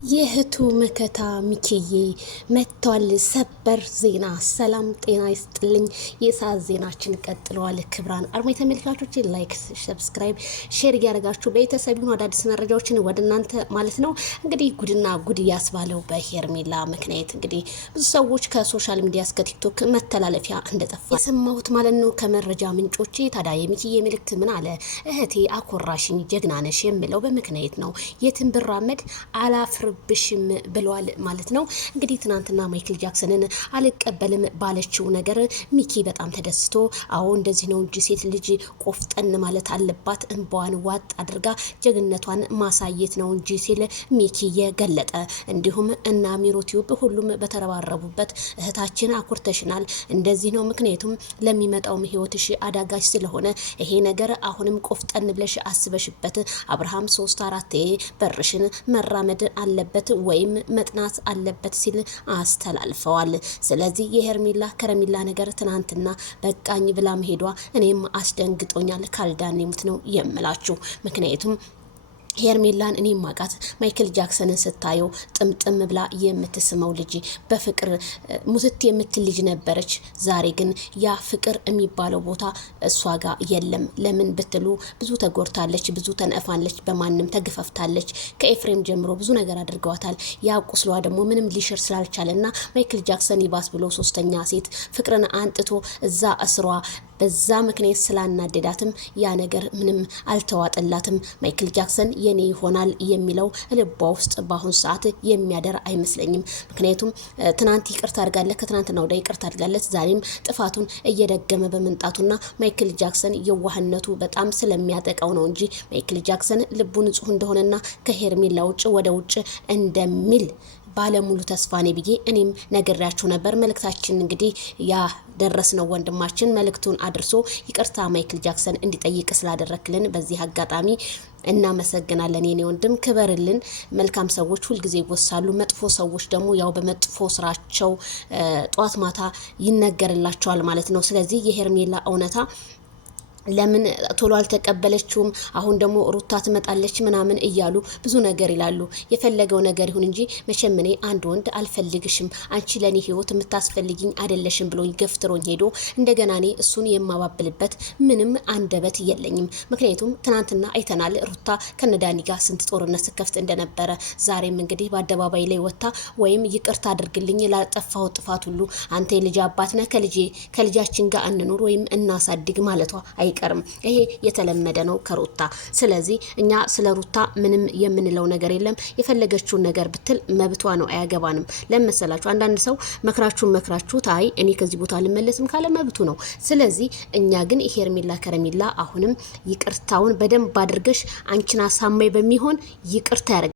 የእህቱ መከታ ሚኪዬ መጥቷል። ሰበር ዜና። ሰላም ጤና ይስጥልኝ። የሰዓት ዜናችን ቀጥለዋል። ክብራን አድማጭ ተመልካቾች ላይክ፣ ሰብስክራይብ፣ ሼር እያደረጋችሁ ቤተሰብ ይሁኑ። አዳዲስ መረጃዎችን ወደ እናንተ ማለት ነው። እንግዲህ ጉድና ጉድ ያስባለው በሄርሜላ ምክንያት እንግዲህ ብዙ ሰዎች ከሶሻል ሚዲያ እስከ ቲክቶክ መተላለፊያ እንደጠፋ የሰማሁት ማለት ነው ከመረጃ ምንጮቼ። ታዲያ የሚኪዬ መልእክት ምን አለ? እህቴ አኮራሽኝ፣ ጀግና ነሽ የሚለው በምክንያት ነው። የትን ብራመድ አላፍር ብሽም ብለዋል ማለት ነው። እንግዲህ ትናንትና ማይክል ጃክሰንን አልቀበልም ባለችው ነገር ሚኪ በጣም ተደስቶ አዎ እንደዚህ ነው እንጂ ሴት ልጅ ቆፍጠን ማለት አለባት፣ እንባዋን ዋጥ አድርጋ ጀግነቷን ማሳየት ነው እንጂ ሲል ሚኪ የገለጠ እንዲሁም እና ሚሮቲዩብ ሁሉም በተረባረቡበት እህታችን አኩርተሽናል፣ እንደዚህ ነው ምክንያቱም ለሚመጣውም ህይወትሽ አዳጋች ስለሆነ ይሄ ነገር አሁንም ቆፍጠን ብለሽ አስበሽበት አብርሃም 3-4 በርሽን መራመድ አለበት ወይም መጥናት አለበት ሲል አስተላልፈዋል። ስለዚህ የሄርሜላ ከረሜላ ነገር ትናንትና በቃኝ ብላ መሄዷ እኔም አስደንግጦኛል። ካልዳን የሙት ነው የምላችሁ። ምክንያቱም ሄርሜላን እኔ ማቃት ማይክል ጃክሰንን ስታየው ጥምጥም ብላ የምትስመው ልጅ በፍቅር ሙትት የምትል ልጅ ነበረች። ዛሬ ግን ያ ፍቅር የሚባለው ቦታ እሷ ጋር የለም። ለምን ብትሉ ብዙ ተጎርታለች፣ ብዙ ተነፋለች፣ በማንም ተገፈፍታለች። ከኤፍሬም ጀምሮ ብዙ ነገር አድርገዋታል። ያ ቁስሏ ደግሞ ምንም ሊሽር ስላልቻለና ማይክል ጃክሰን ይባስ ብሎ ሶስተኛ ሴት ፍቅርን አንጥቶ እዛ እስሯ በዛ ምክንያት ስላናደዳትም ያ ነገር ምንም አልተዋጠላትም። ማይክል ጃክሰን የኔ ይሆናል የሚለው ልቧ ውስጥ በአሁን ሰዓት የሚያደር አይመስለኝም። ምክንያቱም ትናንት ይቅርታ አድርጋለች፣ ከትናንትና ወዲያ ይቅርታ አድርጋለች። ዛሬም ጥፋቱን እየደገመ በመምጣቱና ማይክል ጃክሰን የዋህነቱ በጣም ስለሚያጠቃው ነው እንጂ ማይክል ጃክሰን ልቡ ንጹህ እንደሆነና ከሄርሜላ ውጭ ወደ ውጭ እንደሚል ባለሙሉ ተስፋ ነኝ ብዬ እኔም ነግሬያችሁ ነበር። መልእክታችን እንግዲህ ያ ደረስነው ወንድማችን መልእክቱን አድርሶ ይቅርታ ማይክል ጃክሰን እንዲጠይቅ ስላደረክልን በዚህ አጋጣሚ እናመሰግናለን። የኔ ወንድም ክበርልን። መልካም ሰዎች ሁልጊዜ ይወሳሉ፣ መጥፎ ሰዎች ደግሞ ያው በመጥፎ ስራቸው ጧት ማታ ይነገርላቸዋል ማለት ነው። ስለዚህ የሄርሜላ እውነታ ለምን ቶሎ አልተቀበለችውም? አሁን ደግሞ ሩታ ትመጣለች ምናምን እያሉ ብዙ ነገር ይላሉ። የፈለገው ነገር ይሁን እንጂ መቼም እኔ አንድ ወንድ አልፈልግሽም፣ አንቺ ለኔ ህይወት የምታስፈልጊኝ አይደለሽም ብሎኝ ገፍትሮኝ ሄዶ እንደገና እኔ እሱን የማባብልበት ምንም አንደበት የለኝም። ምክንያቱም ትናንትና አይተናል ሩታ ከነዳኒ ጋር ስንት ጦርነት ስከፍት እንደነበረ። ዛሬም እንግዲህ በአደባባይ ላይ ወጣ ወይም ይቅርታ አድርግልኝ ላጠፋው ጥፋት ሁሉ አንተ የልጅ አባት ነህ፣ ከልጃችን ጋር እንኑር ወይም እናሳድግ ማለቷ አይቀርም። ይሄ የተለመደ ነው ከሩታ። ስለዚህ እኛ ስለ ሩታ ምንም የምንለው ነገር የለም። የፈለገችውን ነገር ብትል መብቷ ነው፣ አያገባንም። ለመሰላችሁ አንዳንድ ሰው መክራችሁ ታይ እኔ ከዚህ ቦታ ልመለስም ካለ መብቱ ነው። ስለዚህ እኛ ግን ሄርሜላ ከረሜላ አሁንም ይቅርታውን በደንብ አድርገሽ አንቺን አሳማኝ በሚሆን ይቅርታ ያደርጋል።